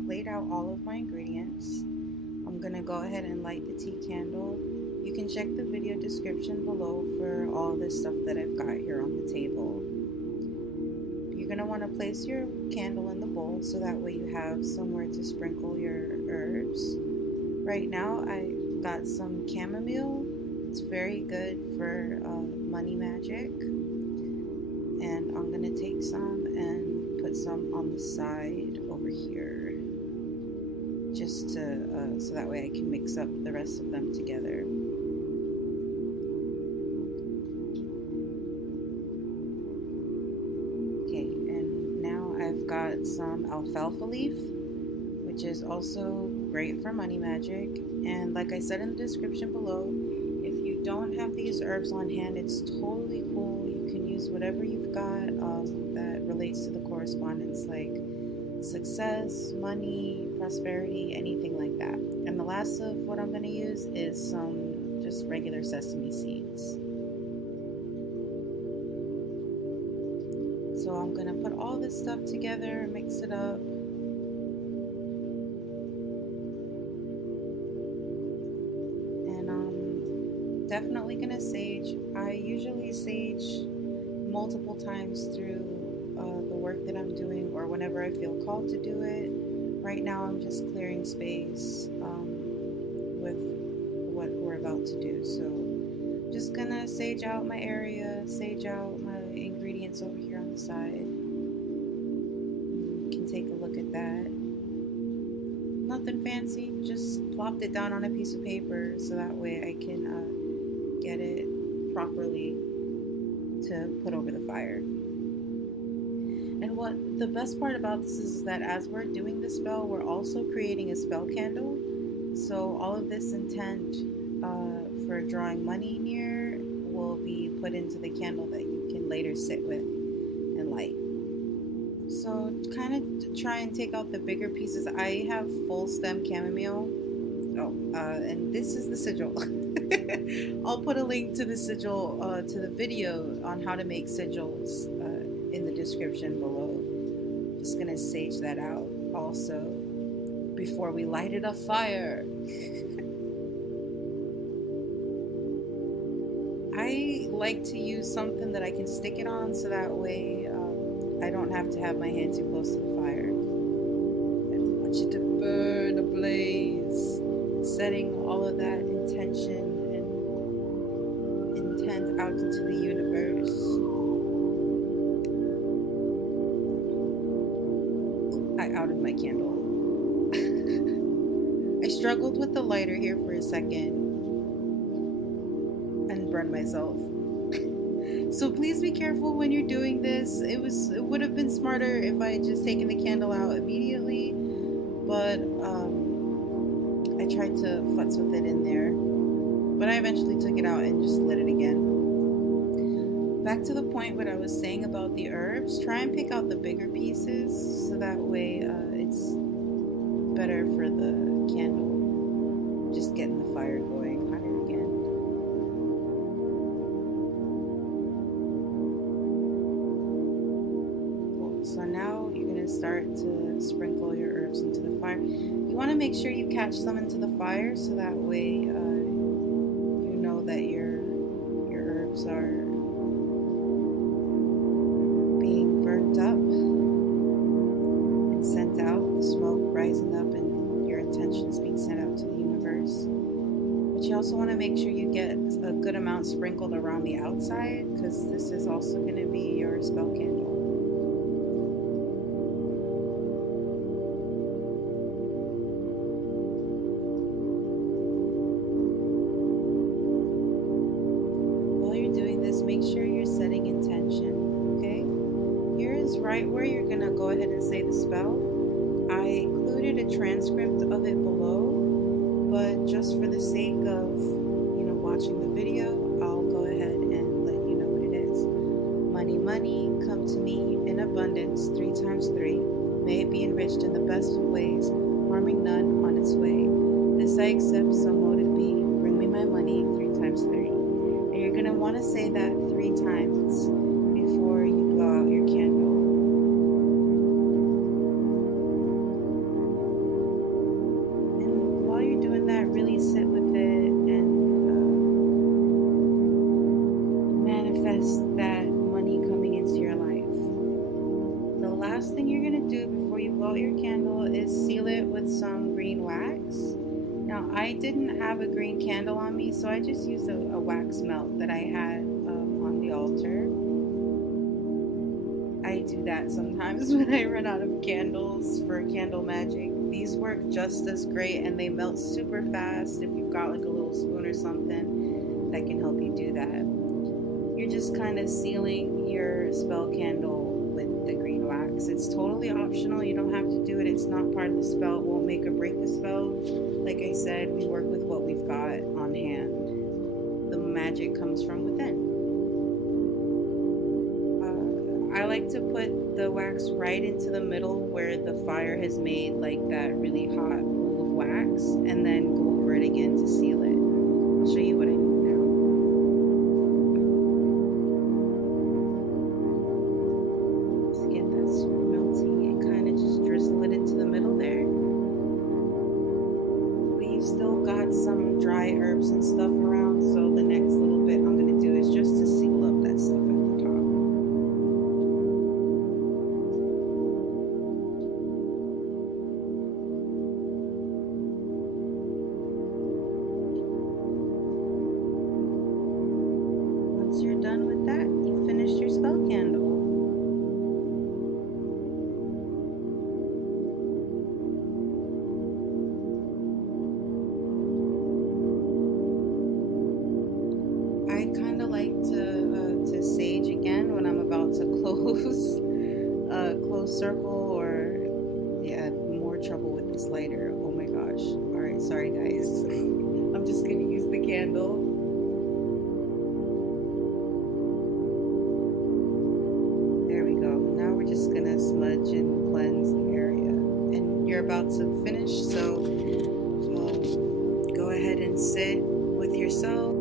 I've laid out all of my ingredients. I'm going to go ahead and light the tea candle. You can check the video description below for all this stuff that I've got here on the table. You're going to want to place your candle in the bowl so that way you have somewhere to sprinkle your herbs. Right now I've got some chamomile. It's very good for money magic. And I'm going to take some and put some on the side over here, just to so that way I can mix up the rest of them together. Okay, and now I've got some alfalfa leaf, which is also great for money magic. And like I said in the description below, if you don't have these herbs on hand, it's totally cool. You can use whatever you've got that relates to the correspondence, like success, money, prosperity, anything like that. And the last of what I'm going to use is some just regular sesame seeds. So I'm going to put all this stuff together and mix it up. Definitely gonna sage. I usually sage multiple times through the work that I'm doing or whenever I feel called to do it. Right now I'm just clearing space with what we're about to do. So I'm just gonna sage out my area, sage out my ingredients over here on the side. You can take a look at that. Nothing fancy, just plopped it down on a piece of paper so that way I can get it properly to put over the fire. And what the best part about this is that as we're doing the spell, we're also creating a spell candle. So all of this intent for drawing money near will be put into the candle that you can later sit with and light. So kind of try and take out the bigger pieces. I have full stem chamomile. And this is the sigil. I'll put a link to the sigil, to the video on how to make sigils in the description below. Just gonna sage that out also before we light it a fire. I like to use something that I can stick it on so that way I don't have to have my hand too close to the fire. I want you to burn ablaze, setting all of that intention and intent out into the universe. I outed my candle. I struggled with the lighter here for a second and burned myself. So please be careful when you're doing this. It would have been smarter if I had just taken the candle out immediately, but I tried to futz with it in there, but I eventually took it out and just lit it again. Back to the point what I was saying about the herbs, try and pick out the bigger pieces so that way it's better for the candle. Just getting the fire going higher again. Cool. So now you're going to start to sprinkle your herbs into the fire. You want to make sure you catch some into the fire so that way you know that your herbs are being burnt up and sent out, the smoke rising up and your intentions being sent out to the universe. But you also want to make sure you get a good amount sprinkled around the outside because this is also going to be your spell candle. Make sure you're setting intention, okay? Here is right where you're going to go ahead and say the spell. I included a transcript of it below, but just for the sake of, watching the video, I'll go ahead and let you know what it is. Money, money, come to me in abundance 3 times 3. May it be enriched in the best of ways, harming none on its way. This I accept, so mote it be. Bring me my money 3 times 3. And you're going to want to say that 3 times before you blow out your candle. candle is seal it with some green wax. Now, I didn't have a green candle on me, so I just used a wax melt that I had on the altar. I do that sometimes when I run out of candles for candle magic. These work just as great, and they melt super fast if you've got like a little spoon or something that can help you do that. You're just kind of sealing your spell candle with the green wax. It's totally optional. You don't have to do it. It's not part of the spell. It won't make or break the spell. Like I said, we work with what we've got on hand. The magic comes from within. I like to put the wax right into the middle where the fire has made like that really hot pool of wax, and then go over it again to seal it. I'll show you what I mean now. Just get that super melty and kind of just drizzle it into the middle there. But you've still got some dry herbs and stuff around, so the next little bit I'm going to do is just to seal up that stuff at the top. Once you're done with that, you finished your spell candle. I kind of like to sage again when I'm about to close circle, or more trouble with this lighter. Oh my gosh. All right, sorry guys. I'm just gonna use the candle. There we go. Now we're just gonna smudge and cleanse the area, and you're about to finish, so go ahead and sit with yourself